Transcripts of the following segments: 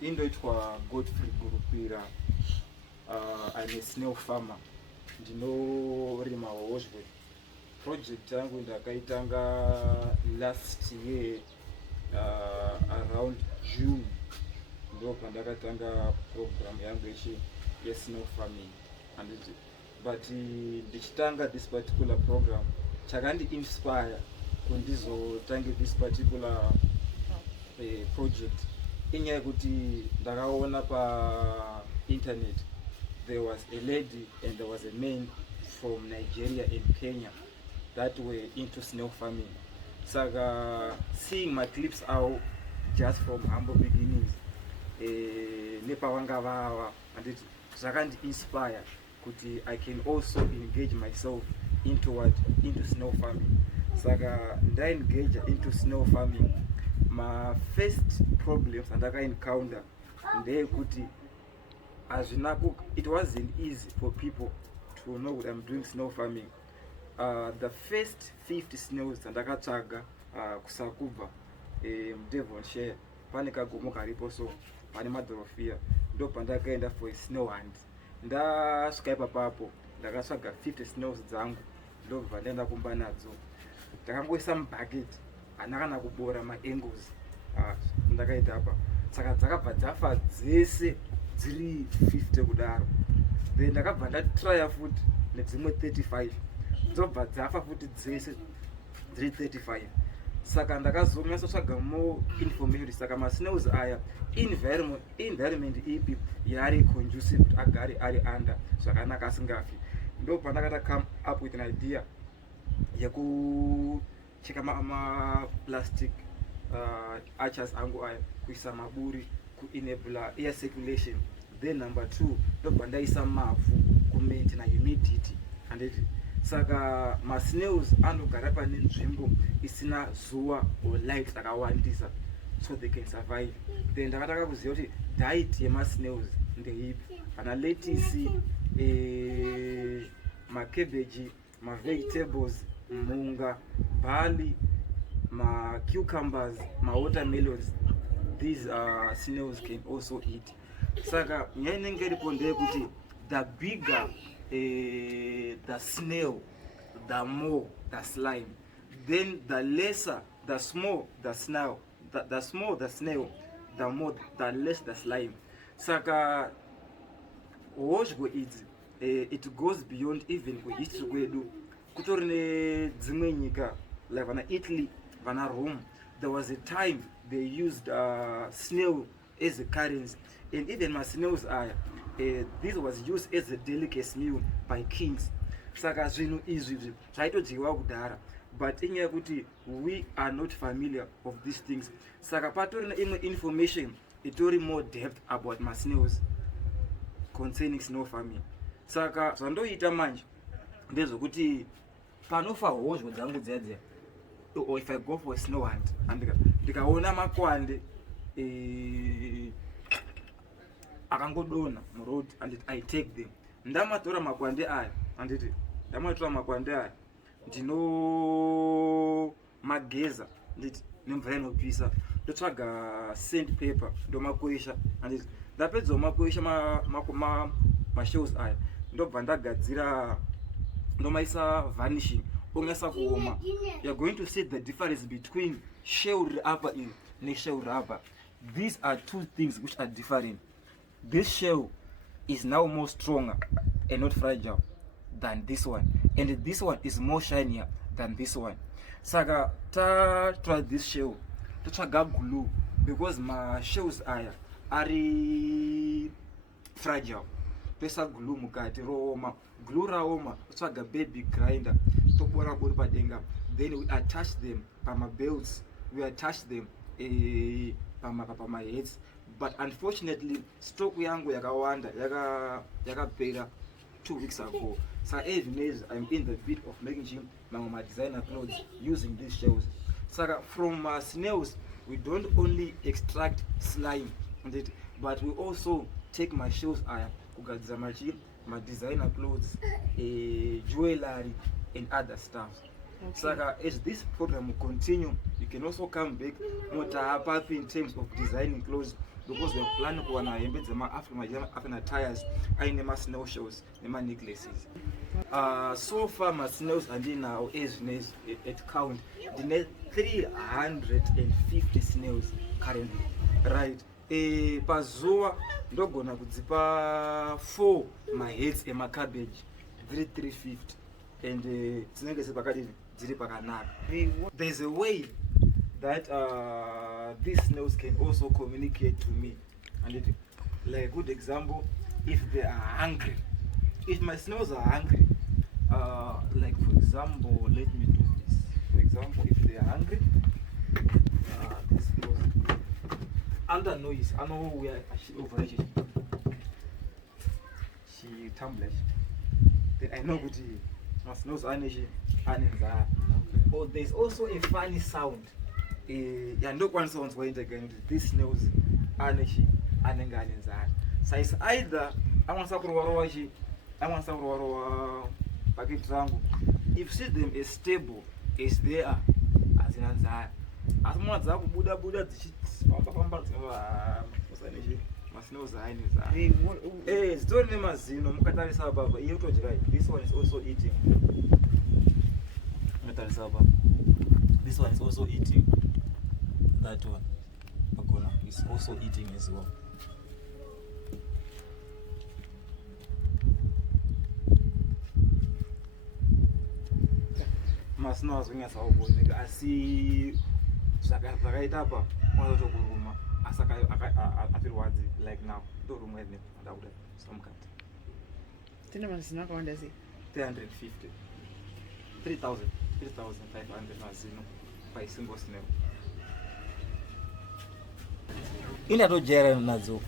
Indoitwa Godfrey Gurupira. I'm a snail farmer. Ndinorima nehozhwa. Project yangu ndakaitanga last year around June. Ndo pandakatanga program yangu snail farming. But ndichitanga this particular program chakandi inspire kundizotange this particular project inyaya yekuti ndakaona pa internet there was a lady and there was a man from Nigeria and Kenya that were into snail farming. Saka seeing my clips out just from humble beginnings, nepavanga vava, and it zvakandi inspire kuti I can also engage myself into snail farming. Saka nda engage into snail farming. My first problems andaka encounter ndeyekuti it wasn't easy for people to know that I'm doing snail farming. The first 50 snails ndakatsvaga kusakubva Devonshire pane kagomo karipo so pane madhorofia ndo pandakaenda for a snail hunt. Ndasvika ipapapo ndakatsvaga 50 snails dzangu ndobva ndaenda kumba nadzo ndakangoisa mubucket hana kana kubora maangles ndakaita apa saka dzakabva dzafa dzese dziri 50 kudaro. Then ndakabva ndatrya futi nedzimwe 35 dzobva dzafa futi dzese dziri 35. Saka ndakazonyasa tsvaga more information saka masnails aya environment ipi yaari conducive kuti agare ari under zvakanaka asingafi. Ndo pandakata come up with an idea yekucheka plastic arches angu aya kuisa maburi enable air circulation. Then number 2 ndobva ndaisa mavhu kumaintain humidity and saka masnails anogara pane nzvimbo isina zuva or light akawandisa so they can survive. Then ndakataka kuziva kuti diet yemasnails ndeipi, pana lettuce, macabbage, vegetables, munga, barley, cucumbers, watermelons. These snails can also eat. Saka nyaya inenge iripo ndeyekuti the bigger the snail, the more the slime. Then the lesser, the small the snail, the small the snail, the less the slime. Saka nehozhwa idzi it goes beyond even kuhistory kwedu. Kutori nedzimwe nyika like vana Italy, vana Rome, there was a time they used snail as a currency, and even my snails aya this was used as a delicacy meal by kings. Saka zvinhu izvi zvaitodyiwa kudhara, but inyaya yekuti we are not familiar of these things. Saka patori neimwe information itori more depth about my snails concerning snail farming. Saka zvandoita manje ndezvokuti panofa nehozhwa dzangu dzedze, or if I go for a snail hunt ndikaona makwande akangodona muroad and I take them. Ndamatora makwande aya ndino mageza nemvura inopisa ndotsvaga sandpaper ndomakwesha and ndapedza makwesha mashells aya ndobva ndagadzira ndomaisa vanishing onyasa kuoma. You're going to see the difference between shell rubber and shell rubber. These are two things which are different. This shell is now more stronger and not fragile than this one, and this one is more shinier than this one. Saka try this shell totsvaga glue because my shells aya ari fragile. Pesa glue mukati rooma, glue raoma totsvaga baby grinder tobora buri padenga, then we attach them pama belts, we attach them pama heads. But unfortunately stock yangu yakawanda yakapera 2 weeks ago. So even I'm in the bit of making my designer clothes using these shells. So from snails we don't only extract slime, but we also take my shells kugadzira my designer clothes, jewelry and other stuff. Okay. So as this program will continue, you can also come back more in terms of designing clothes, because we're planning kuwana hembe dzema-African tires aine ma-snowshoes nema-necklaces. So far ma-snails andinawo ezvinezvi at count ndine 350 snails currently, right? Pazuva ndogona kudzipa 4 maheads emacabbage, 350, and dzinenge dziri pakanaka. There's a way that these snails can also communicate to me, and like a good example, if they are hungry, if my snails are hungry, like for example, let me do this. For example, if they are hungry, these snails under noise, I know where she over she tumbles. I know what my snails are there. Oh, there's also a funny sound. Yeah, no one sounds going again. This snails are so it's either I want to if see them is stable, is there as in answer. As much as I would Buddha, Masnos are in his don't name as you know, Mukatari Saba, but you told right. This one is also eating. This one is also eating. That one, Pakona, is also eating as well. Masno as wing as our boy, I see Zakaraitapa, one of the room, Asaka afterwards, like now, the room with me, and I would have some cat. Cinnamon is not going to see 350, 3,500 Mazino by single snail. In a Jera Nazo,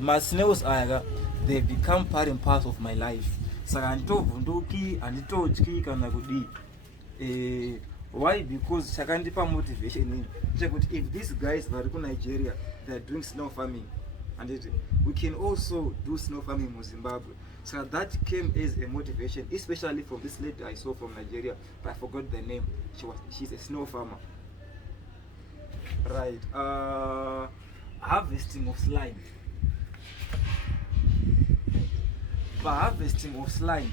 my snails are they become part and parcel of my life. Saranto Vunduki and Itochi Kanagudi. Why? Because Sakandipa motivation. If these guys are in Nigeria, they are doing snow farming, and we can also do snow farming in Zimbabwe. So that came as a motivation, especially from this lady I saw from Nigeria, but I forgot the name. She's a snow farmer. Right. Harvesting of slime. For harvesting of slime,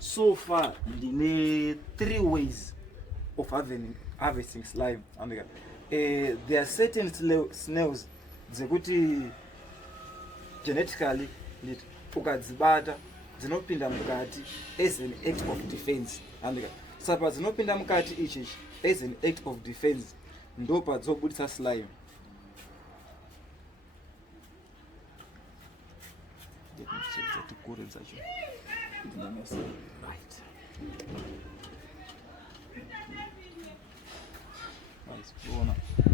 so far we need 3 ways of harvesting slime. There are certain snails dzekuti genetically ukadzibata dzinopinda mukati as an act of defense. Saka dzinopinda mukati ichi as an act of defense ndo padzobudisa slime. Let me check that the code is actually right.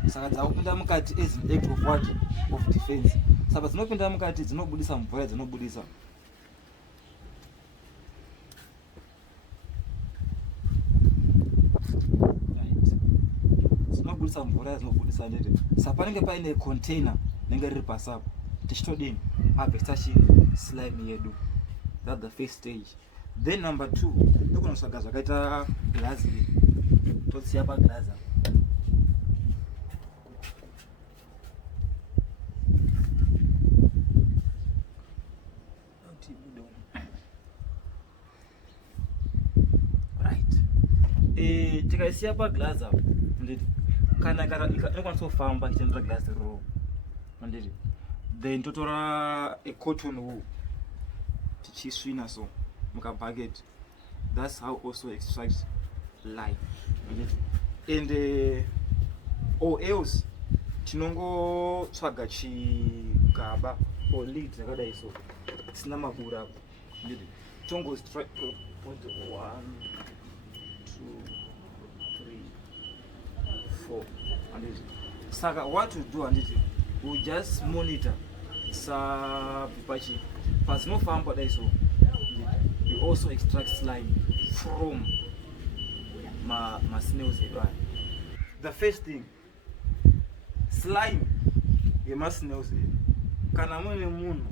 Saka dzakupinda mukati as an act of what? Of defense. Saka dzinopinda mukati dzinobudisa mvura dzinobudisa. Dzinobudisa mvura dzinobudisa ndete. Saka panenge paine container nenge riri pasapo. Tichitodini harvesta slime yedu. That's the first stage. Then number 2, ndokunosvaga zvakaita glass. Totsiya pa glass. Right. Tikaisiya pa glass up. Nditi kana inokwanisa kufamba ichiendera glass ro. Nditi then totora a cotton wool tichisvina so muka bucket. That's how also extract lime. And or else tinongotsvaga chigaba or lid dzakadai so tisina maburi apo. Tongo strike 1 2 3 4 and saka what to do and we just monitor pachi pazinofamba dai so we also extract slime from my snails. The first thing, slime yema snails kana mune munhu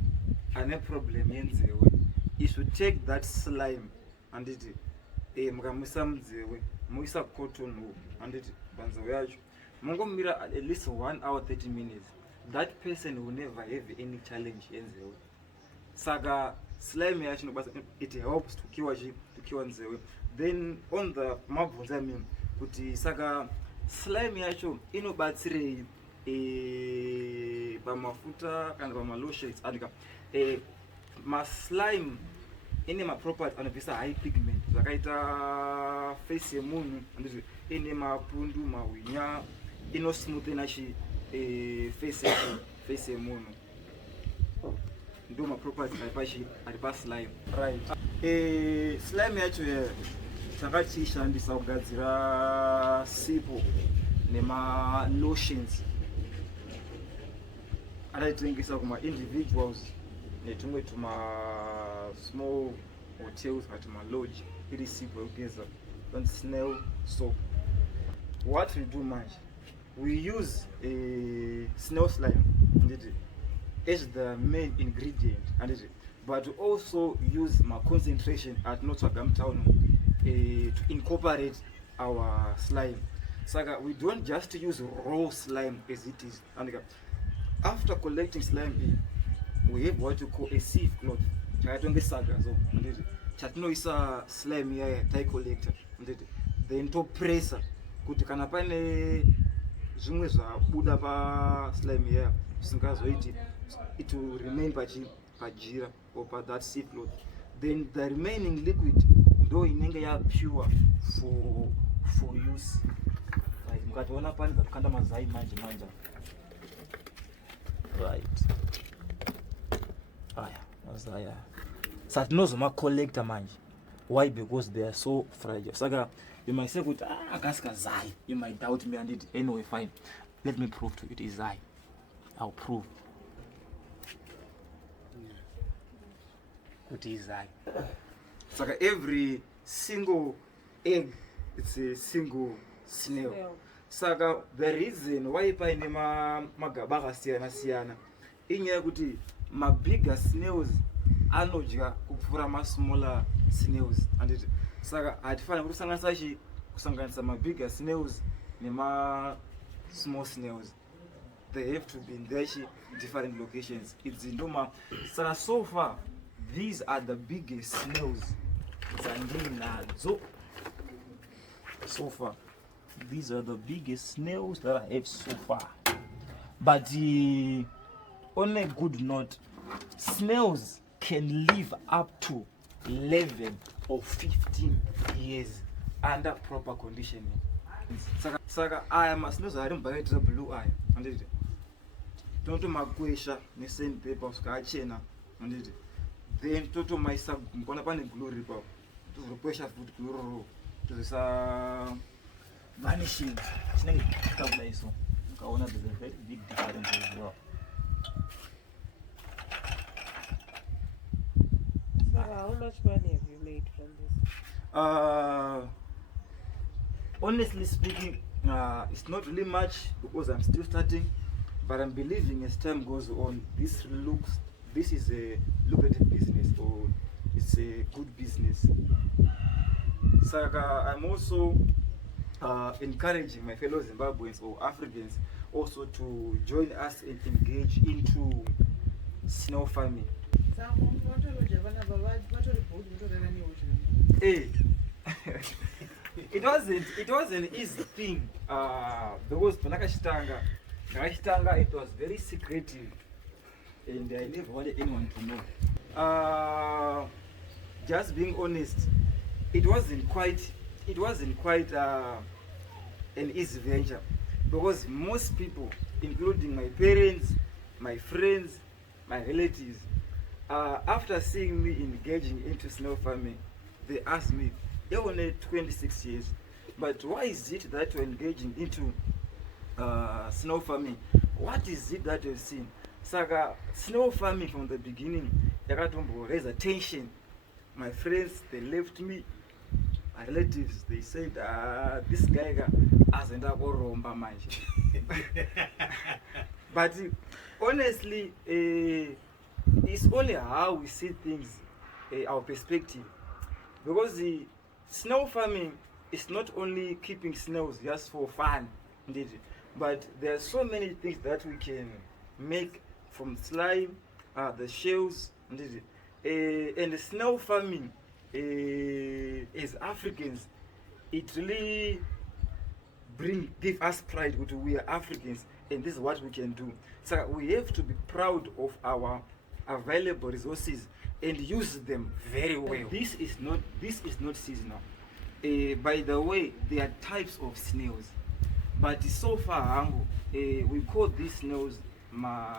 ane problem yenzewe, you should take that slime and mukamisa mudzewe muisa cotton wool and banzo yacho mungomira at least 1 hour 30 minutes. that person will never have any challenge yenzewe. Saka slime yacho inobasa, it helps to cure nzewe. Then on the mabvunza mimi kuti saka slime yacho inobatsirei pamafuta kana pamalotions andika maslime ine maproperty anobvisa high pigment zvakaita face yemunhu andizvo ine mapundu mahwinya inosmoothena face yemunhu ndo maproperty ari paslime right. Slime yacho takachishandisa kugadzira sipo nemalotions ataitengesa kuma-individuals netumwe tuma-small hotels kana tuma-lodge iri sipo yokugeza and snail soap. What we do manje, we use snail slime as the main ingredient but we also use concentration at Nottingham town to incorporate our slime. Saka we don't just use raw slime as it is. And after collecting slime, we have what you call a sieve cloth. Chatinoisa slime here, tie collector. Then to pressure. Kuti kana pane zvimwe zvabuda pa slime here, singazoiti, it will remain pajira or pa that sieve cloth. Then the remaining liquid, though inenge ya pure for use. Right, mukationa pani zakukanda mazai manje. Right. Aya, mazaya. Satinozoma collector manje. Why? Because they are so fragile. Saka, you might say, akaska zai. You might doubt me and it. Anyway, fine. Let me prove to you it is zai. I'll prove. It is zai. Saka, every single egg, it's a single snail. Saka, the reason why paine magaba akasiyana inyaya kuti ma bigger snails anodya kupfuura ma smaller snails. And saka hatifanira kusanganisa ma bigger snails nema small snails. They have to be in their different locations. It's indoma. Saka so far these are the biggest snails dzandinadzo. So far these are the biggest snails that I have so far. But on a good note, snails can live up to 11 or 15 years under proper conditioning. Saka aya masnails ari mubhakaitira blue aya anditi totomakwesha nesandpaper kusvika achena anditi then totomaisa mukona pane glue ripapo tozorikwesha futi glue roro tozisa vanishing chinenge chikabudai so ukaona there's a very big difference as well. So how much money have you made from this? Honestly speaking, it's not really much because I'm still starting, but I'm believing as time goes on, this is a lucrative business, or it's a good business. So I'm also encouraging my fellow Zimbabweans or Africans also to join us and engage into snail farming. Hey. It was an easy thing because Panakashitanga it was very secretive and I never wanted anyone to know. Just being honest, it wasn't quite an easy venture because most people, including my parents, my friends, my relatives, after seeing me engaging into snail farming, they asked me, you're only 26 years, but why is it that you're engaging into snail farming? What is it that you've seen? Saka, snail farming from the beginning, yakatombo raise attention. My friends, they left me. My relatives, they said, this guy hasn't a kuromba manje. But honestly, it's only how we see things, our perspective. Because the snail farming is not only keeping snails just for fun, indeed, but there are so many things that we can make from slime, the shells, and the snail farming. As Africans, it really give us pride that we are Africans, and this is what we can do. So we have to be proud of our available resources and use them very well. This is not seasonal. By the way, there are types of snails, but so far we call these snails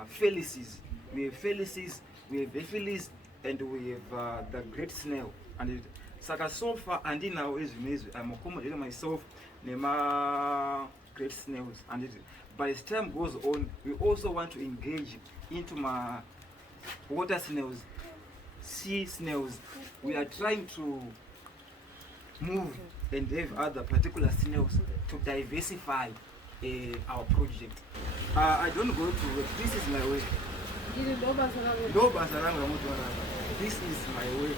felices. We have felices, we have ephilis, and we have the great snail. And so far, Handina I'm accommodating myself nema great snails. And but as time goes on, we also want to engage into my water snails, sea snails. We are trying to move and have other particular snails to diversify our project. I don't go to work. This is my way. This is my way.